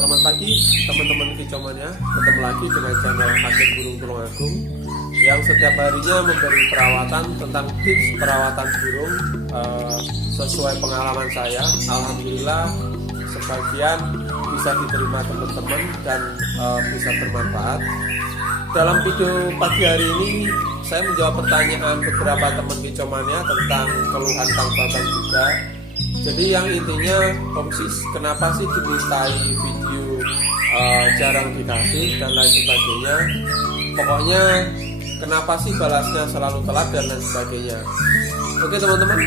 Selamat pagi teman-teman kicauannya. Ketemu lagi dengan channel Agen Burung Tulungagung yang setiap harinya memberi perawatan tentang tips perawatan burung sesuai pengalaman saya. Alhamdulillah sebagian bisa diterima teman-teman dan bisa bermanfaat. Dalam video pagi hari ini saya menjawab pertanyaan beberapa teman kicauannya tentang keluhan Kang Bambang juga. Jadi yang intinya, Om Sis, kenapa sih dimintai video jarang dikasih dan lain sebagainya. Pokoknya kenapa sih balasnya selalu telat dan lain sebagainya. Oke teman-teman,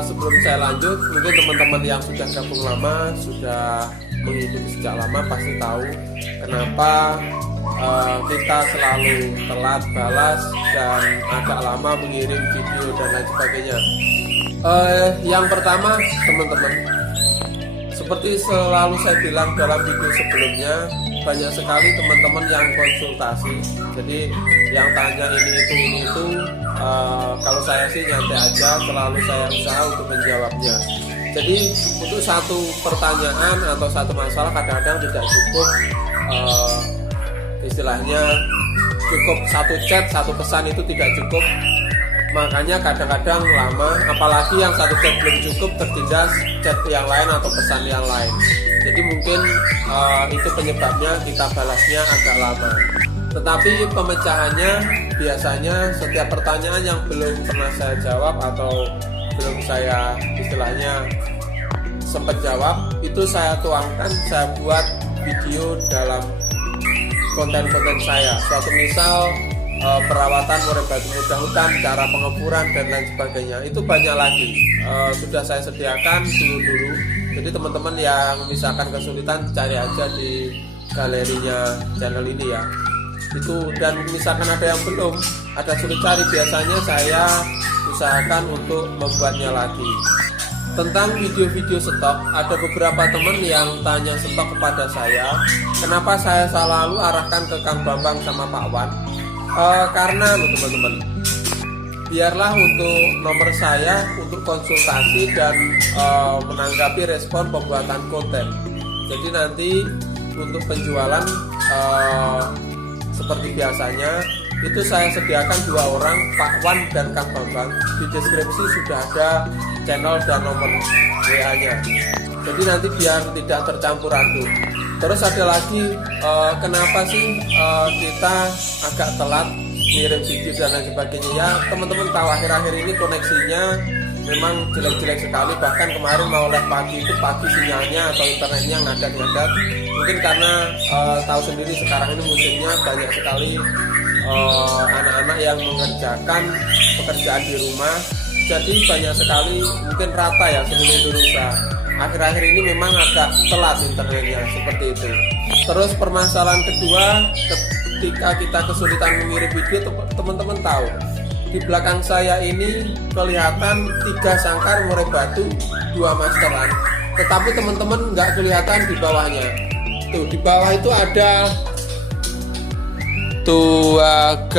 sebelum saya lanjut, mungkin teman-teman yang sudah gabung lama, sudah mengikuti sejak lama pasti tahu kenapa kita selalu telat balas dan agak lama mengirim video dan lain sebagainya. Yang pertama teman-teman, seperti selalu saya bilang dalam video sebelumnya, banyak sekali teman-teman yang konsultasi. Jadi yang tanya ini itu, kalau saya sih nyantai aja, selalu saya usaha untuk menjawabnya. Jadi untuk satu pertanyaan atau satu masalah kadang-kadang tidak cukup, istilahnya cukup satu chat, satu pesan itu tidak cukup. Makanya kadang-kadang lama, apalagi yang satu chat belum cukup tertindas chat yang lain atau pesan yang lain. Jadi mungkin itu penyebabnya kita balasnya agak lama. Tetapi pemecahannya biasanya setiap pertanyaan yang belum pernah saya jawab atau belum saya istilahnya sempat jawab, itu saya tuangkan, saya buat video dalam konten-konten saya. Suatu misal perawatan murai batu muda hutan, cara pengeburan dan lain sebagainya, itu banyak lagi sudah saya sediakan dulu. Jadi teman-teman yang misalkan kesulitan cari aja di galerinya channel ini ya. Itu, dan misalkan ada yang belum, ada sulit cari, biasanya saya usahakan untuk membuatnya lagi. Tentang video-video stok, ada beberapa teman yang tanya stok kepada saya, kenapa saya selalu arahkan ke Kang Bambang sama Pak Wan. Karena teman-teman, biarlah untuk nomor saya untuk konsultasi dan menanggapi respon pembuatan konten. Jadi nanti untuk penjualan seperti biasanya itu saya sediakan 2 orang, Pak Wan dan Kang Bambang. Di deskripsi sudah ada channel dan nomor WA-nya. Jadi nanti biar tidak tercampur aduk. Terus ada lagi, kenapa sih kita agak telat ngirim video dan lain sebagainya. Ya teman-teman tahu akhir-akhir ini koneksinya memang jelek-jelek sekali. Bahkan kemarin mau live pagi itu pagi sinyalnya atau internetnya ngadat-ngadat. Mungkin karena tahu sendiri sekarang ini musimnya banyak sekali anak-anak yang mengerjakan pekerjaan di rumah. Jadi banyak sekali, mungkin rata ya seluruh Indonesia. Akhir-akhir ini memang agak telat internetnya, seperti itu. Terus permasalahan kedua, ketika kita kesulitan mengirim video, teman-teman tahu di belakang saya ini kelihatan 3 sangkar murai batu, 2 masteran. Tetapi teman-teman nggak kelihatan di bawahnya. Tuh di bawah itu ada 2,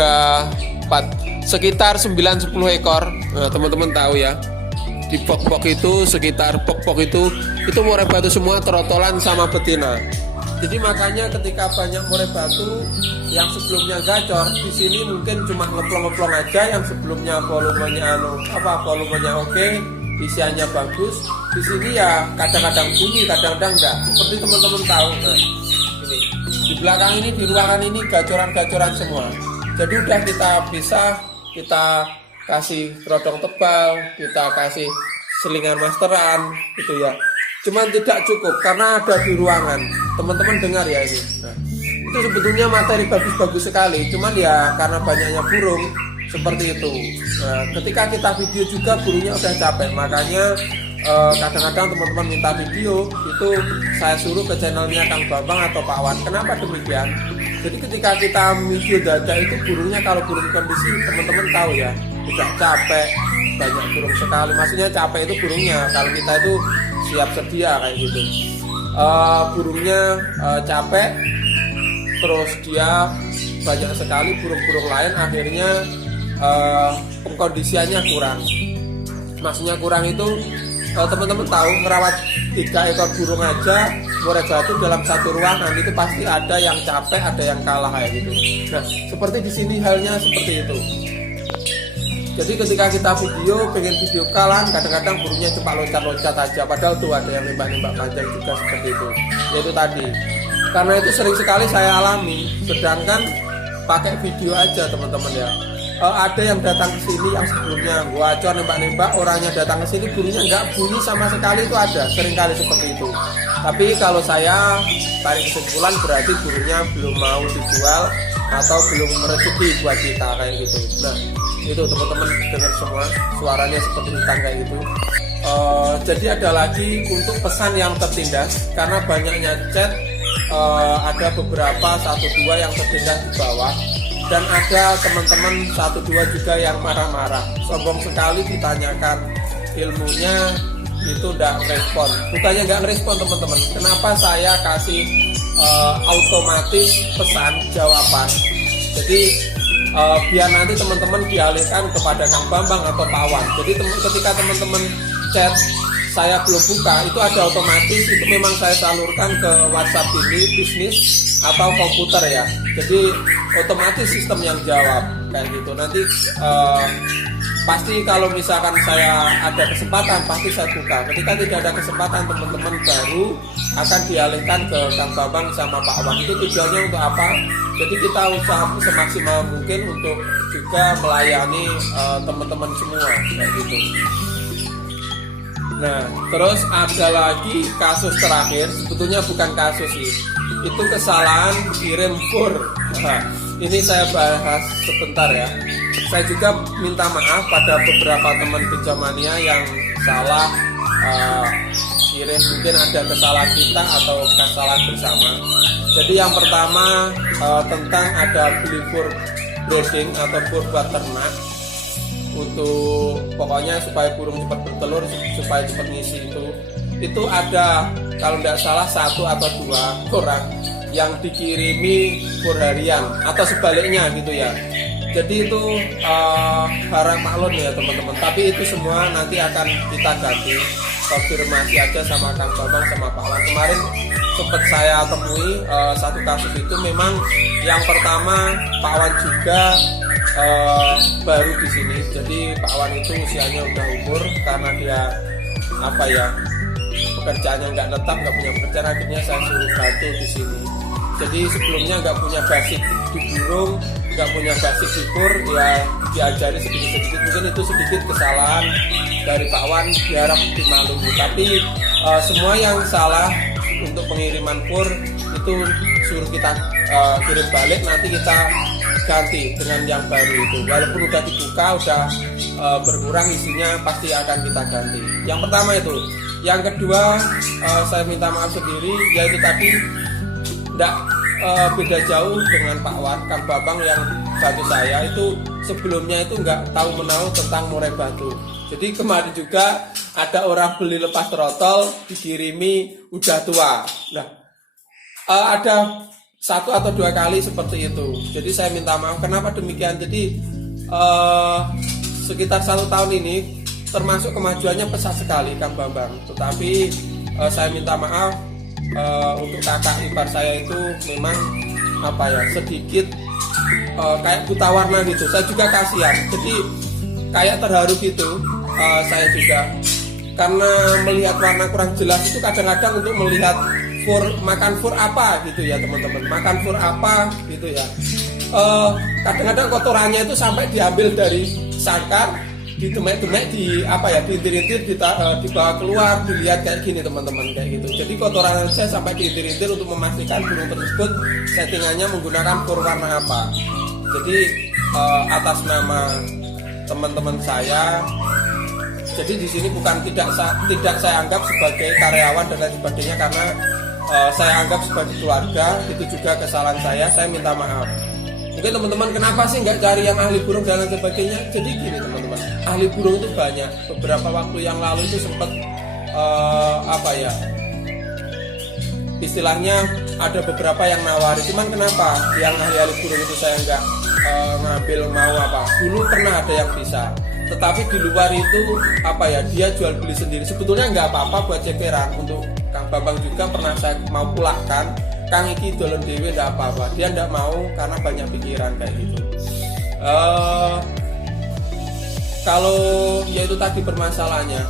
4, sekitar 9-10 ekor. Nah, teman-teman tahu ya, di pok-pok itu, sekitar pok-pok itu murai batu semua, trotolan sama betina. Jadi makanya ketika banyak murai batu yang sebelumnya gacor, di sini mungkin cuma ngeplong-ngeplong aja, yang sebelumnya volumenya volumenya oke, isiannya bagus. Di sini ya kadang-kadang bunyi, kadang-kadang enggak. Seperti teman-teman tahu. Nah, ini di belakang ini, di ruangan ini gacoran-gacoran semua. Jadi udah kita kasih kerodong tebal, kita kasih selingan masteran gitu ya. Cuman tidak cukup karena ada di ruangan. Teman-teman dengar ya ini. Nah, itu sebetulnya materi bagus-bagus sekali. Cuman ya karena banyaknya burung seperti itu. Nah, ketika kita video juga burungnya udah capek. Makanya kadang-kadang teman-teman minta video itu saya suruh ke channelnya Kang Bambang atau Pak Wan. Kenapa demikian? Jadi ketika kita video dada itu burungnya, kalau burung kondisi teman-teman tahu ya, udah capek, banyak burung sekali. Maksudnya capek itu burungnya, kalau kita itu siap sedia kayak gitu. Burungnya capek, terus dia banyak sekali burung-burung lain, akhirnya pengkondisiannya kurang. Maksudnya kurang itu teman-teman tahu merawat 3 ekor burung aja murai batu dalam satu ruangan itu pasti ada yang capek, ada yang kalah kayak gitu. Nah, seperti di sini halnya seperti itu. Jadi ketika kita pengen video kalan, kadang-kadang burungnya cuma loncat-loncat aja, padahal tuh ada yang nembak-nembak panjang juga seperti itu. Yaitu tadi. Karena itu sering sekali saya alami, sedangkan pakai video aja teman-teman ya. Ada yang datang ke sini yang sebelumnya gua acor nembak-nembak, orangnya datang ke sini burungnya nggak bunyi sama sekali, itu ada sering kali seperti itu. Tapi kalau saya tarik kesimpulan berarti burungnya belum mau dijual atau belum merezeki buat kita kayak gitu. Nah itu teman-teman dengar semua suaranya seperti hutan kayak gitu. Jadi ada lagi untuk pesan yang tertindas karena banyaknya chat, ada beberapa 1-2 yang tertindas di bawah. Dan ada teman-teman 1-2 juga yang marah-marah, sombong sekali ditanyakan ilmunya itu tidak respon. Bukannya nggak respon teman-teman, kenapa saya kasih otomatis pesan jawaban. Jadi biar nanti teman-teman dialihkan kepada Kang Bambang atau Pak Wan. Jadi ketika teman-teman chat saya belum buka, itu ada otomatis, itu memang saya salurkan ke WhatsApp ini bisnis atau komputer ya. Jadi otomatis sistem yang jawab kayak gitu. Nanti pasti kalau misalkan saya ada kesempatan pasti saya buka. Ketika tidak ada kesempatan, teman-teman baru akan dialihkan ke Kang Bambang sama Pak Wan. Itu tujuannya untuk apa? Jadi kita usaha semaksimal mungkin untuk juga melayani teman-teman semua kayak gitu. Nah, terus ada lagi kasus terakhir, sebetulnya bukan kasus sih, itu kesalahan kirim fur. Nah, ini saya bahas sebentar ya. Saya juga minta maaf pada beberapa teman Pinjamania yang salah kirim, mungkin ada kesalahan kita atau kesalahan bersama. Jadi yang pertama tentang ada beli fur breeding atau fur buat ternak. Untuk pokoknya supaya burung cepat bertelur, supaya cepat ngisi itu ada kalau tidak salah 1 atau 2 orang yang dikirimi fur harian atau sebaliknya gitu ya. Jadi itu barang maklum ya teman-teman, tapi itu semua nanti akan kita ganti, konfirmasi aja sama Kang Bambang sama Pak Wan. Kemarin sempat saya temui satu kasus itu, memang yang pertama Pak Wan juga baru di sini. Jadi Pak Wan itu usianya udah umur, karena dia apa ya, pekerjaannya nggak tetap, nggak punya pekerjaan, akhirnya saya suruh bantu di sini. Jadi sebelumnya nggak punya basic di burung, nggak punya basic di fur, ya diajari sedikit-sedikit. Mungkin itu sedikit kesalahan dari Pak Wan, diharap dimaklumi. Tapi semua yang salah untuk pengiriman fur itu suruh kita kirim balik, nanti kita ganti dengan yang baru itu. Walaupun udah dibuka, udah berkurang isinya, pasti akan kita ganti. Yang pertama itu. Yang kedua, saya minta maaf sendiri, yaitu tadi tidak beda jauh dengan Pak Wan, Kang Bambang yang bantu saya itu sebelumnya itu nggak tahu menahu tentang murai batu. Jadi kemarin juga ada orang beli lepas trotol, dikirimi udah tua. Nah, ada 1 atau 2 kali seperti itu. Jadi saya minta maaf. Kenapa demikian? Jadi sekitar 1 tahun ini termasuk kemajuannya pesat sekali Kang Bambang. Tetapi saya minta maaf untuk kakak ipar saya itu memang apa ya, sedikit kayak buta warna gitu. Saya juga kasihan. Jadi kayak terharu gitu. Saya juga karena melihat warna kurang jelas itu, kadang-kadang untuk melihat makan fur apa gitu ya teman-teman, makan fur apa gitu ya, kadang-kadang kotorannya itu sampai diambil dari sangkar, ditemek-temek, di apa ya, diintir-intir, dibawa keluar, dilihat kayak gini teman-teman, kayak gitu. Jadi kotoran saya sampai diintir-intir untuk memastikan burung tersebut settingannya menggunakan fur warna apa. Jadi atas nama teman-teman saya, jadi di sini bukan tidak saya anggap sebagai karyawan dan lain sebagainya, karena saya anggap sebagai keluarga. Itu juga kesalahan saya minta maaf. Mungkin teman-teman, kenapa sih nggak cari yang ahli burung dan lain sebagainya? Jadi gini teman-teman, ahli burung itu banyak. Beberapa waktu yang lalu itu sempat apa ya, istilahnya ada beberapa yang nawari. Cuman kenapa yang ahli burung itu saya nggak ngambil mau apa? Dulu pernah ada yang bisa, tetapi di luar itu apa ya, dia jual beli sendiri. Sebetulnya nggak apa-apa buat cekeran. Untuk Kang Bambang juga pernah saya mau pulangkan, Kang iki dolen dewe nggak apa-apa, dia nggak mau karena banyak pikiran kayak gitu. Kalau yaitu tadi permasalahannya,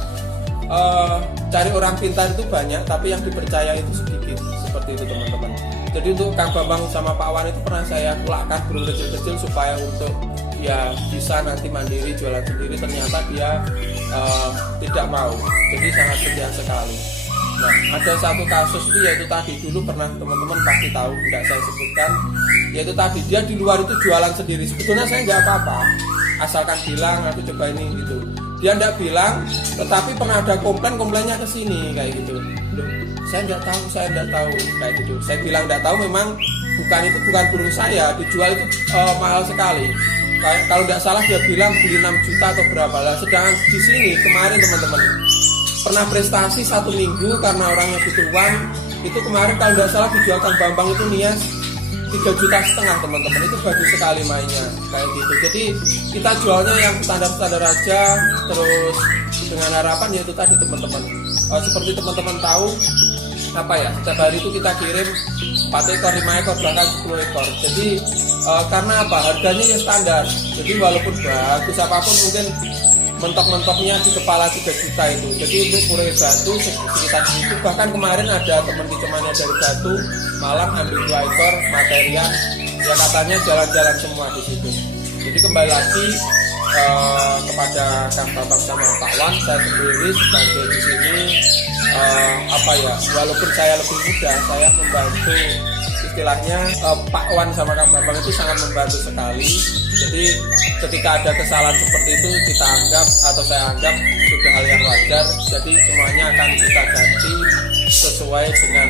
cari orang pintar itu banyak, tapi yang dipercaya itu sedikit, seperti itu teman-teman. Jadi untuk Kang Bambang sama Pak Wan itu pernah saya pulangkan burung kecil-kecil supaya untuk ya bisa nanti mandiri jualan sendiri, ternyata dia tidak mau, jadi sangat kejam sekali. Nah, ada satu kasus itu yaitu tadi, dulu pernah teman-teman pasti tahu, tidak saya sebutkan, yaitu tadi dia di luar itu jualan sendiri. Sebetulnya saya nggak apa-apa, asalkan bilang aku coba ini gitu. Dia nggak bilang, tetapi pernah ada komplainnya ke sini kayak gitu. Loh, saya nggak tahu kayak gitu. Saya bilang nggak tahu, memang bukan burung saya, dijual itu mahal sekali. Kalau nggak salah dia bilang beli 6 juta atau berapa lah. Sedangkan di sini kemarin teman-teman pernah prestasi 1 minggu karena orangnya butuh uang. Itu kemarin kalau nggak salah dijual Kang Bambang itu nias 3,5 juta teman-teman. Itu bagus sekali mainnya kayak gitu. Jadi kita jualnya yang standar-standar aja, terus dengan harapan yaitu tadi teman-teman, seperti teman-teman tahu apa ya, setiap hari itu kita kirim 4 ekor, 5 ekor, bahkan 10 ekor. Jadi karena apa, harganya ya standar. Jadi walaupun bagus apapun, mungkin mentok-mentoknya di kepala 3 juta itu. Jadi untuk Purwai Batu sekitar itu. Bahkan kemarin ada teman kicemannya dari Batu malam ambil 2 ekor materian, ya katanya jalan-jalan semua di situ. Jadi kembali lagi kepada Kang Bambang sama Pak Wan, saya sendiri sebagai di sini apa ya, walaupun saya lebih muda, saya membantu istilahnya Pak Wan sama Kang Bambang itu sangat membantu sekali. Jadi ketika ada kesalahan seperti itu kita anggap, atau saya anggap sudah hal yang wajar. Jadi semuanya akan kita ganti sesuai dengan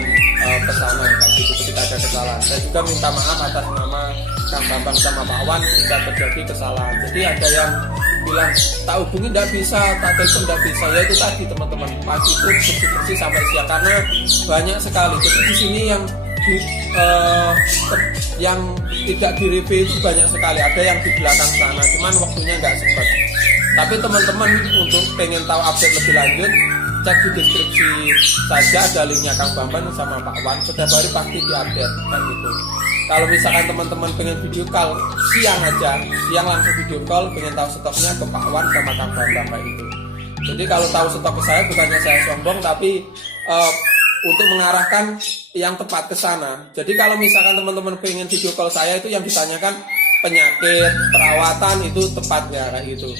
pesanan kayak gitu ketika ada kesalahan. Saya juga minta maaf atas nama Kang Bambang sama Pak Wan jika terjadi kesalahan. Jadi ada yang bilang tak hubungi tidak bisa, tak telepon tidak bisa, ya itu tadi teman-teman, pagi itu bersih-bersih sampai siang karena banyak sekali. Jadi di sini yang tidak di review itu banyak sekali, ada yang di belakang sana, cuman waktunya nggak sempat. Tapi teman-teman untuk pengen tahu update lebih lanjut, cek di deskripsi saja, ada linknya Kang Bambang sama Pak Wan, setiap hari pasti diupdate kayak gitu. Kalau misalkan teman-teman pengen video call siang langsung video call, pengen tahu stoknya ke Pak Wan sama Kang Bambang kayak gitu. Jadi kalau tahu stok ke saya, bukannya saya sombong, tapi untuk mengarahkan yang tepat ke sana. Jadi kalau misalkan teman-teman pengen video call saya, itu yang ditanyakan penyakit, perawatan, itu tepatnya kayak gitu.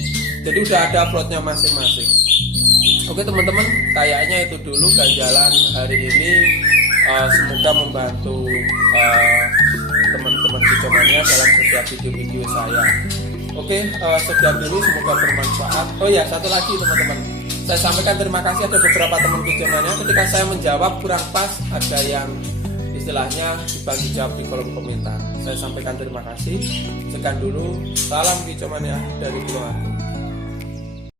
Jadi udah ada uploadnya masing-masing. Oke teman-teman, kayaknya itu dulu ganjalan hari ini. Semoga membantu teman-teman kicomania dalam setiap video-video saya. Oke, sekian dulu, semoga bermanfaat. Oh ya, satu lagi teman-teman, saya sampaikan terima kasih, ada beberapa teman kicomania ketika saya menjawab kurang pas, ada yang istilahnya dibantu jawab di kolom komentar. Saya sampaikan terima kasih. Sekian dulu, salam kicomania dari keluarga.